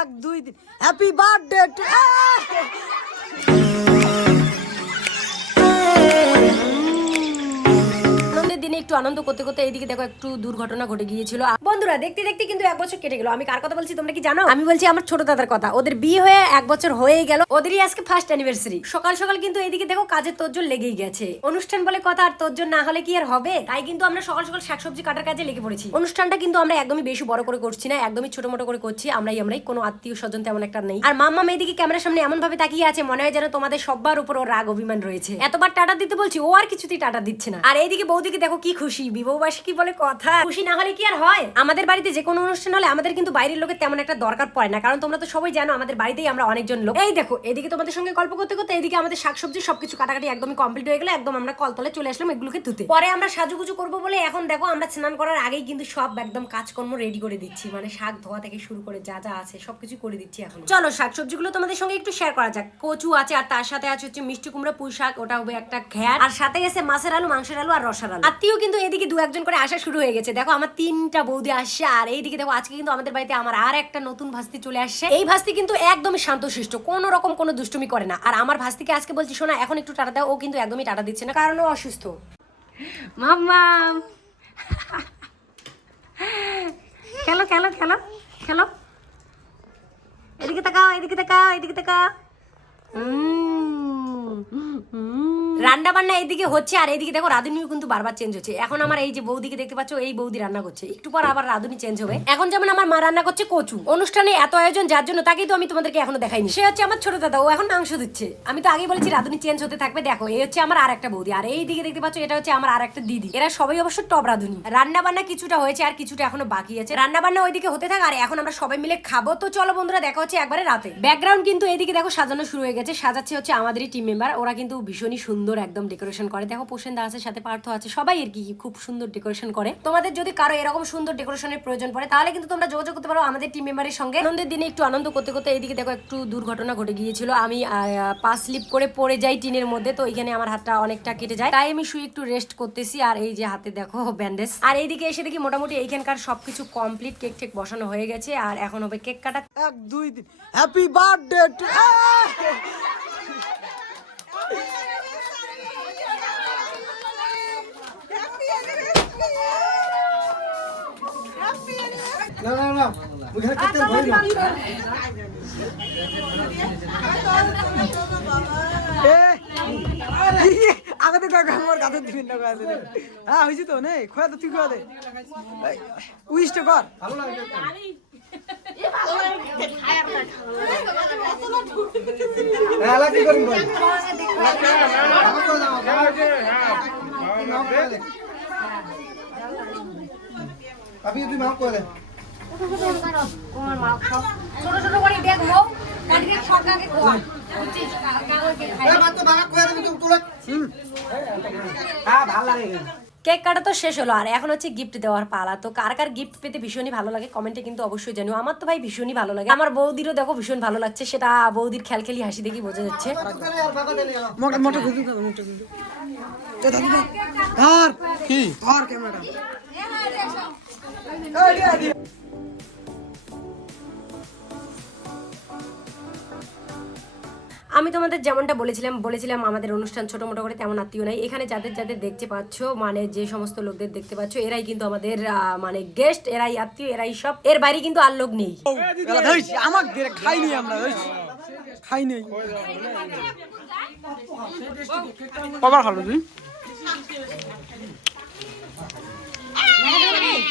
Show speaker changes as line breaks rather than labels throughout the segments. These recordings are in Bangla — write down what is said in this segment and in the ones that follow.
এক দুই দিন হ্যাপি বার্থডে
দিনে একটু আনন্দ করতে করতে এইদিকে দেখো একটু দুর্ঘটনা ঘটে গিয়েছিল। বন্ধুরা, দেখতে দেখতে কিন্তু এক বছর কেটে গেল। আমি কার কথা বলছি তোমরা কি জানো? আমি বলছি আমার ছোট দাদার কথা। ওদের বিয়ে হয়ে এক বছর হয়ে গেল। ওদেরই আজকে ফার্স্ট অ্যানিভার্সারি সকাল সকাল কিন্তু এইদিকে দেখো কাজের তোরজোর লেগেই গেছে। অনুষ্ঠান বলে কথা আর তোরজোর না হলে কি আর হবে? তাই কিন্তু আমরা সকাল সকাল শাকসবজি কাটার কাজে লেগে পড়েছি। অনুষ্ঠানটা কিন্তু আমরা একদমই বেশি বড় করে করছি না, একদমই ছোট মোটো করে করছি। আমরাই আমরাই। কোনো আত্মীয় স্বজন তেমন একটা নেই। আর মাম্মা মেয়েদিকে ক্যামেরার সামনে এমন ভাবে তাকিয়ে আছে, মনে হয় যেন তোমাদের সবার উপর ওর রাগ, অভিমান রয়েছে। এতবার টাটা দিতে বলছি, ও আর কিছুতেই টাটা দিচ্ছে না। আর এইদিকে বৌদিকে দেখো কি খুশি। বিবাহবাসী কি বলে কথা? খুশি না হলে কি আর হয়? আমাদের বাড়িতে যে কোনো অনুষ্ঠান হলে আমাদের কিন্তু বাইরের লোকের তেমন একটা দরকার পড়ে না। কারণ তোমরা তো সবাই জানো, আমাদের বাড়িতেই আমরা অনেকজন লোক। এই দেখো, এদিকে তোমাদের সঙ্গে গল্প করতে করতে এদিকে আমাদের শাকসবজি সবকিছু কাটাকাটি একদমই কমপ্লিট হয়ে গেলে। একদম আমরা কলতলে চলে আসলাম এগুলোকে ধুতে। পরে আমরা সাজুগুজু করব বলে এখন দেখো আমরা স্নান করার আগেই কিন্তু সব একদম কাজকর্ম রেডি করে দিচ্ছি। মানে শাক ধোয়া থেকে শুরু করে যা যা আছে সবকিছু করে দিচ্ছি এখন। চলো, শাকসবজিগুলো তোমাদের সঙ্গে একটু শেয়ার করা যাক। কচু আছে আর তার সাথে আছে হচ্ছে মিষ্টি কুমড়া, পুঁই শাক ওটা হবে একটা ঘ্যাট। আর সাথে আছে মাছের আলু, মাংসের আলু আর রসার আলু। আত্মীয় কিন্তু এদিকে দু একজন করে আসা শুরু হয়ে গেছে। দেখো, আমার তিনটা বৌদি আসছে, আর এইদিকে দেখো, আজকে কিন্তু আমাদের বাড়িতে আমার আর একটা নতুন ভাস্তি চলে আসছে। এই ভাস্তি কিন্তু একদমই শান্তশিষ্ট, কোনো রকম কোনো দুষ্টুমি করে না। আর আমার ভাস্তিকে আজকে বলছি, শোনা, এখন একটু টাটা দাও, ও কিন্তু একদমই টাটা দিচ্ছে না, কারণ ও অসুস্থ। মাম্মাম খেলো খেলো খেলো খেলো। এদিকে তাকাও এদিকে তাকাও এদিকে তাকাও। রান্না বান্না এইদিকে হচ্ছে আর এইদিকে দেখো রাঁধুনিও কিন্তু বারবার চেঞ্জ হচ্ছে। এখন আমার এই যে বৌদিকে দেখতে পাচ্ছ, এই বৌদি রান্না করছে। একটু পর আবার রাঁধুনি চেঞ্জ হবে। এখন যেমন আমার মা রান্না করছে কচু। অনুষ্ঠানে এত আয়োজন, যার জন্য তাকেই তো আমি তোমাদেরকে এখনও দেখাইনি। সে হচ্ছে আমার ছোট দাদা, ও এখন মাংস দিচ্ছে। আমি তো আগেই বলেছি রাঁধুনি চেঞ্জ হতে থাকবে। দেখো এই হচ্ছে আমার আর একটা বৌদি। আর এই দিকে দেখতে পাচ্ছ, এটা হচ্ছে আমার আর একটা দিদি। এরা সবাই অবশ্য টপ রাঁধুনি। রান্না বান্না কিছুটা হয়েছে আর কিছুটা এখনও বাকি আছে। রান্না বান্না ওইদিকে হতে থাক, আর এখন আমরা সবাই মিলে খাব। তো চলো বন্ধুরা, দেখা হচ্ছে একবারে রাতে। ব্যাকগ্রাউন্ড কিন্তু এইদিকে দেখো সাজানো শুরু হয়ে গেছে। সাজাচ্ছে হচ্ছে আমাদেরই টিম মেম্বার ওরা কিন্তু ভীষণই সুন্দর একদম ডেকোরেশন করে। দেখো পোষেন্দা আছে সাথে পার্থ আছে, সবাই আর কি খুব সুন্দর ডেকোরেশন করে। তোমাদের যদি কারও এরকম সুন্দর ডেকোরেশনের প্রয়োজন পড়ে, তাহলে কিন্তু তোমরা যোগাযোগ করতে পারো আমাদের টিম মেম্বারের সঙ্গে। আনন্দের দিনে একটু আনন্দ করতে করতে এইদিকে দেখো একটু দুর্ঘটনা ঘটে গিয়েছিল। আমি পা স্লিপ করে পড়ে যাই টিনের মধ্যে, তো এখানে আমার হাতটা অনেকটা কেটে যায়। তাই আমি শুয়ে একটু রেস্ট করতেছি, আর এই যে হাতে দেখো ব্যান্ডেজ আর এইদিকে এসে দেখি মোটামুটি এইখানকার সবকিছু কমপ্লিট কেক টেক বসানো হয়ে গেছে, আর এখন হবে কেক কাটা।
এক, দুই হ্যাপি বার্থডে
না না না ওইখানে কেটে ধরে না
তো আমার কাছে না হ্যাঁ হয়েছে তো নেই খোয়া তো তুই খোয়া দে
হ্যাঁ লাগি করি আপনি তুই মাফ করে
ছোট ছোট খোয়া
হ্যাঁ
কেক কাটা তো শেষ হলো আর এখন হচ্ছে গিফট দেওয়ার পালা। তো কার কার গিফট পেতে ভীষণই ভালো লাগে কমেন্টে কিন্তু অবশ্যই জানিও। আমার তো ভাই ভীষণই ভালো লাগে। আমার বৌদিরও দেখো ভীষণ ভালো লাগছে সেটা বৌদির খেলখেলি হাসি দেখি বোঝা যাচ্ছে।
কি? ধর ক্যামেরা
আমি তোমাদের যেমনটা বলেছিলাম বলেছিলাম আমাদের অনুষ্ঠান ছোট মোটো করে তেমন আত্মীয় নাই। এখানে যাদের যাদের দেখতে পাচ্ছ মানে যে সমস্ত লোকদের দেখতে পাচ্ছ এরাই কিন্তু আমাদের মানে গেস্ট এরাই আত্মীয় এরাই সব। এর বাইরে কিন্তু আর লোক নেই।
খাইনি আমরা খাইনি কবার খালো তুই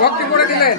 ভক্তি করে। দিলেন।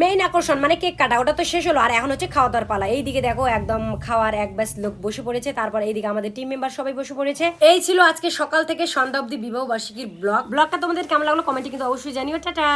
মেইন আকর্ষণ মানে কেক কাটা, ওটা তো শেষ হলো। আর এখন হচ্ছে খাওয়া দাওয়ার পালা। এইদিকে দেখো, একদম খাওয়ার এক ব্যাস লোক বসে পড়েছে। তারপর এইদিকে আমাদের টিম মেম্বার সবাই বসে পড়েছে। এই ছিল আজকে সকাল থেকে সন্ধ্যা অব্দি বিবাহ বার্ষিকীর ব্লগ। ব্লগটা তোমাদের কেমন লাগল কমেন্টে কিন্তু অবশ্যই জানিও। টাটা!